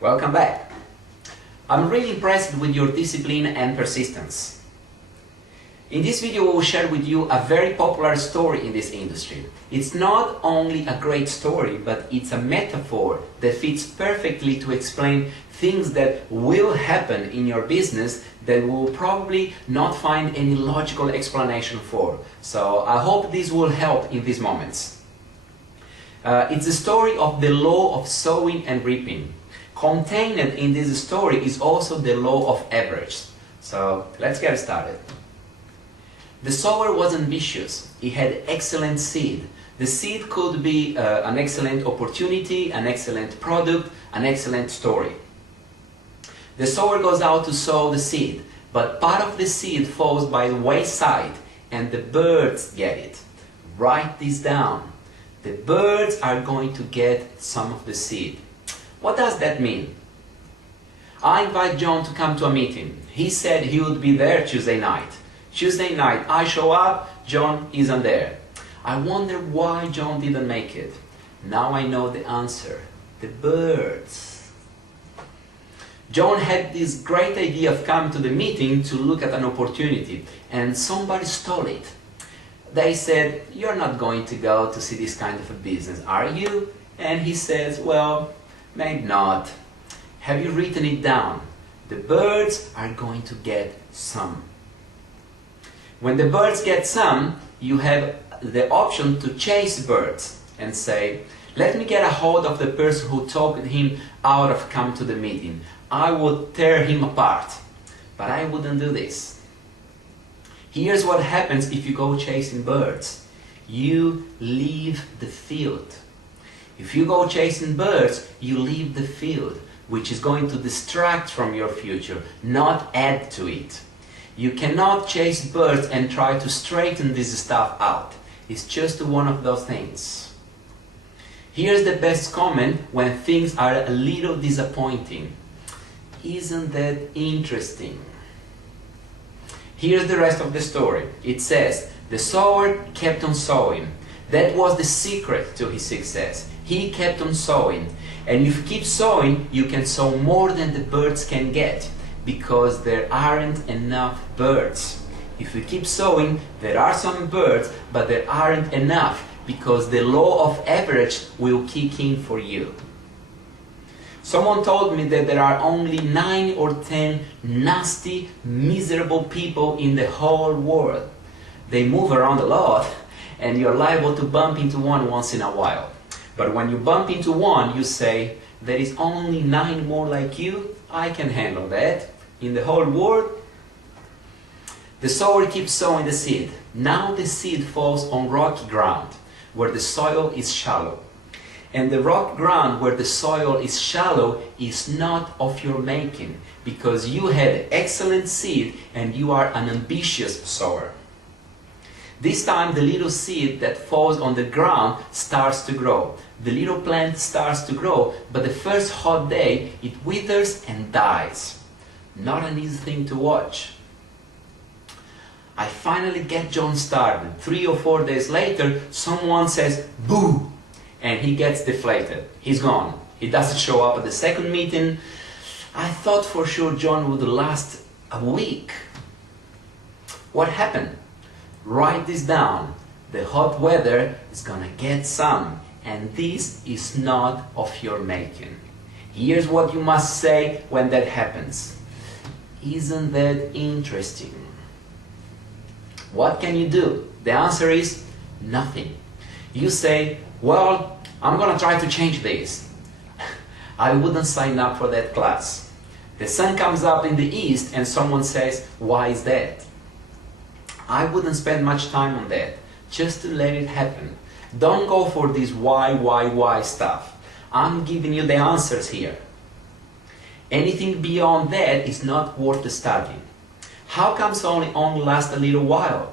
Welcome back. I'm really impressed with your discipline and persistence. In this video, we will share with you a very popular story in this industry. It's not only a great story, but it's a metaphor that fits perfectly to explain things that will happen in your business that we will probably not find any logical explanation for. So I hope this will help in these moments. It's the story of the law of sowing and reaping. Contained in this story is also the law of average. So let's get started. The sower was ambitious. He had excellent seed. The seed could be an excellent opportunity, an excellent product, an excellent story. The sower goes out to sow the seed, but part of the seed falls by the wayside and the birds get it. Write this down. The birds are going to get some of the seed. What does that mean? I invite John to come to a meeting. He said he would be there Tuesday night. Tuesday night, I show up, John isn't there. I wonder why John didn't make it. Now I know the answer. The birds. John had this great idea of coming to the meeting to look at an opportunity, and somebody stole it. They said, "You're not going to go to see this kind of a business, are you?" And he says, "Well, maybe not. Have you written it down? The birds are going to get some." When the birds get some, you have the option to chase birds and say, "Let me get a hold of the person who talked him out of coming to the meeting. I would tear him apart." But I wouldn't do this. Here's what happens if you go chasing birds. You leave the field. If you go chasing birds, you leave the field, which is going to distract from your future, not add to it. You cannot chase birds and try to straighten this stuff out. It's just one of those things. Here's the best comment when things are a little disappointing. Isn't that interesting? Here's the rest of the story. It says, the sower kept on sowing. That was the secret to his success. He kept on sowing. And if you keep sowing, you can sow more than the birds can get, because there aren't enough birds. If you keep sowing, there are some birds, but there aren't enough, because the law of average will kick in for you. Someone told me that there are only 9 or 10 nasty, miserable people in the whole world. They move around a lot, and you're liable to bump into one once in a while. But when you bump into one, you say, "There is only 9 more like you, I can handle that." In the whole world, the sower keeps sowing the seed. Now the seed falls on rocky ground, where the soil is shallow. And the rock ground where the soil is shallow is not of your making, because you had excellent seed and you are an ambitious sower. This time the little seed that falls on the ground starts to grow. The little plant starts to grow, but the first hot day it withers and dies. Not an easy thing to watch. I finally get John started. 3 or 4 days later, someone says, "Boo!" and he gets deflated. He's gone. He doesn't show up at the second meeting. I thought for sure John would last a week. What happened? Write this down. The hot weather is gonna get some, and this is not of your making. Here's what you must say when that happens. Isn't that interesting? What can you do? The answer is nothing. You say, "Well, I'm gonna try to change this." I wouldn't sign up for that class. The sun comes up in the east and someone says, "Why is that?" I wouldn't spend much time on that, just to let it happen. Don't go for this why stuff. I'm giving you the answers here. Anything beyond that is not worth the study. How comes only last a little while?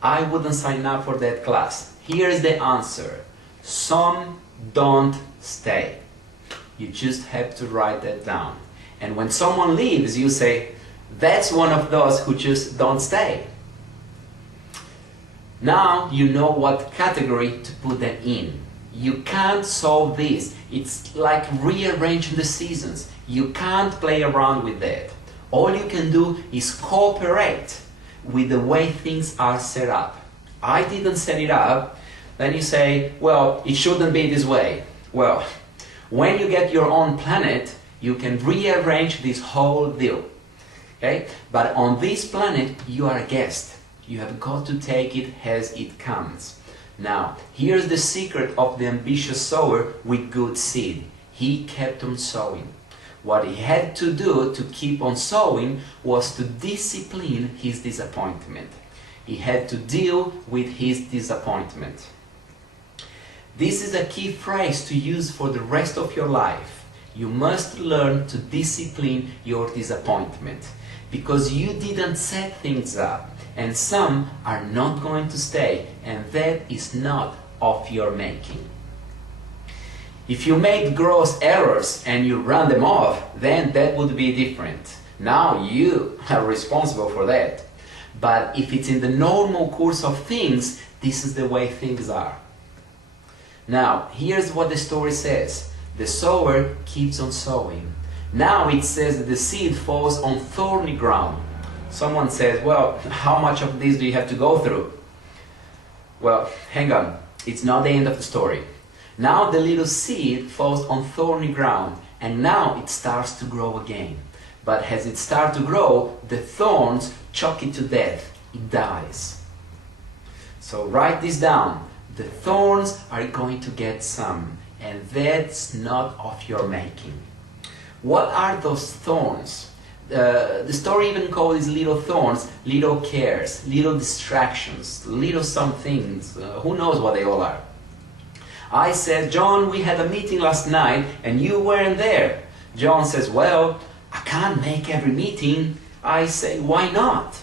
I wouldn't sign up for that class. Here is the answer. Some don't stay. You just have to write that down. And when someone leaves, you say, "That's one of those who just don't stay." Now you know what category to put them in. You can't solve this It's like rearranging the seasons. You can't play around with that. All you can do is cooperate with the way things are set up. I didn't set it up. Then you say, well, it shouldn't be this way. Well, when you get your own planet, you can rearrange this whole deal. Okay? But on this planet, you are a guest. You have got to take it as it comes. Now, here's the secret of the ambitious sower with good seed. He kept on sowing. What he had to do to keep on sowing was to discipline his disappointment. He had to deal with his disappointment. This is a key phrase to use for the rest of your life. You must learn to discipline your disappointment, because you didn't set things up, and some are not going to stay, and that is not of your making. If you made gross errors and you run them off, then that would be different. Now you are responsible for that. But if it's in the normal course of things, this is the way things are. Now, here's what the story says. The sower keeps on sowing. Now it says that the seed falls on thorny ground. Someone says, well, how much of this do you have to go through? Well, hang on. It's not the end of the story. Now the little seed falls on thorny ground, and now it starts to grow again. But as it starts to grow, the thorns choke it to death. It dies. So write this down. The thorns are going to get some, and that's not of your making. What are those thorns? The story even calls these little thorns little cares, little distractions, little some things. Who knows what they all are? I said, John, we had a meeting last night and you weren't there. John says, well, I can't make every meeting. I say, why not?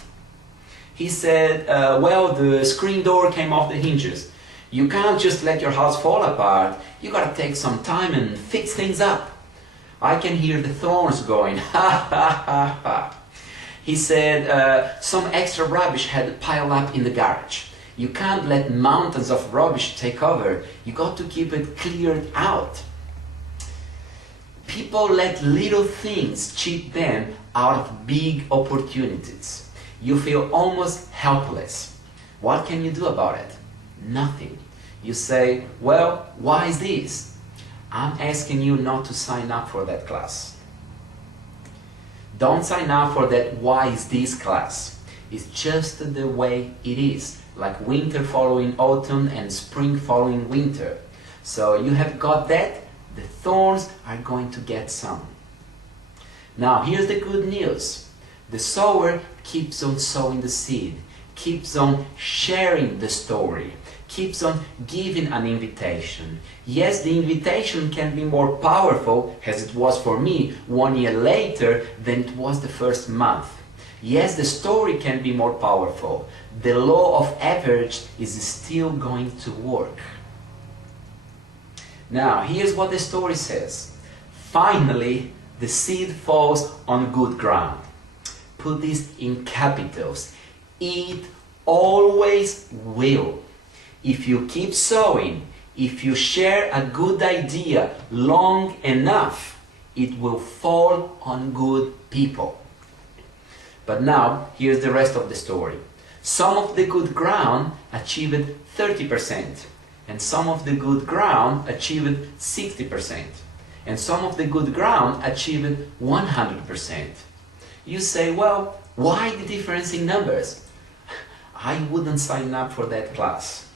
He said, well, the screen door came off the hinges. You can't just let your house fall apart. You gotta take some time and fix things up. I can hear the thorns going, ha ha ha ha. He said, some extra rubbish had piled up in the garage. You can't let mountains of rubbish take over. You got to keep it cleared out. People let little things cheat them out of big opportunities. You feel almost helpless. What can you do about it? Nothing. You say, well, why is this? I'm asking you not to sign up for that class. Don't sign up for that why is this class. It's just the way it is, like winter following autumn and spring following winter. So you have got that, the thorns are going to get some. Now here's the good news. The sower keeps on sowing the seed, keeps on sharing the story, keeps on giving an invitation. Yes, the invitation can be more powerful, as it was for me 1 year later than it was the first month. Yes, the story can be more powerful. The law of average is still going to work. Now, here's what the story says. Finally, the seed falls on good ground. Put this in capitals. It always will. If you keep sowing, if you share a good idea long enough, it will fall on good people. But now, here's the rest of the story. Some of the good ground achieved 30%, and some of the good ground achieved 60%, and some of the good ground achieved 100%. You say, well, why the difference in numbers? I wouldn't sign up for that class.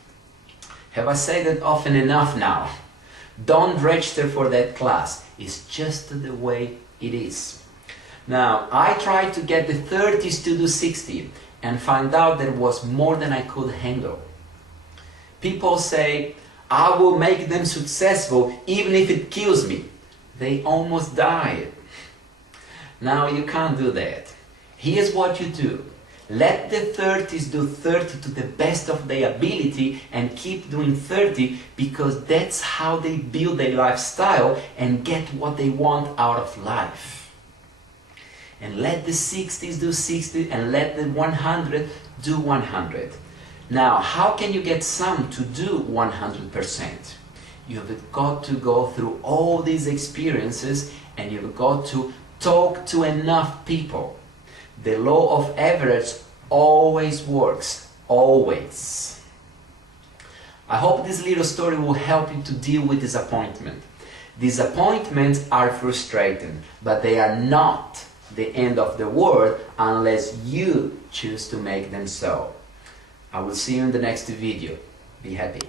Have I said that often enough now? Don't register for that class. It's just the way it is. Now, I tried to get the 30s to do 60 and find out there was more than I could handle. People say, I will make them successful even if it kills me. They almost died. Now, you can't do that. Here's what you do. Let the 30s do 30 to the best of their ability and keep doing 30, because that's how they build their lifestyle and get what they want out of life. And let the 60s do 60 and let the 100 do 100. Now, how can you get some to do 100%? You've got to go through all these experiences and you've got to talk to enough people. The law of average always works, always. I hope this little story will help you to deal with disappointment. Disappointments are frustrating, but they are not the end of the world unless you choose to make them so. I will see you in the next video. Be happy.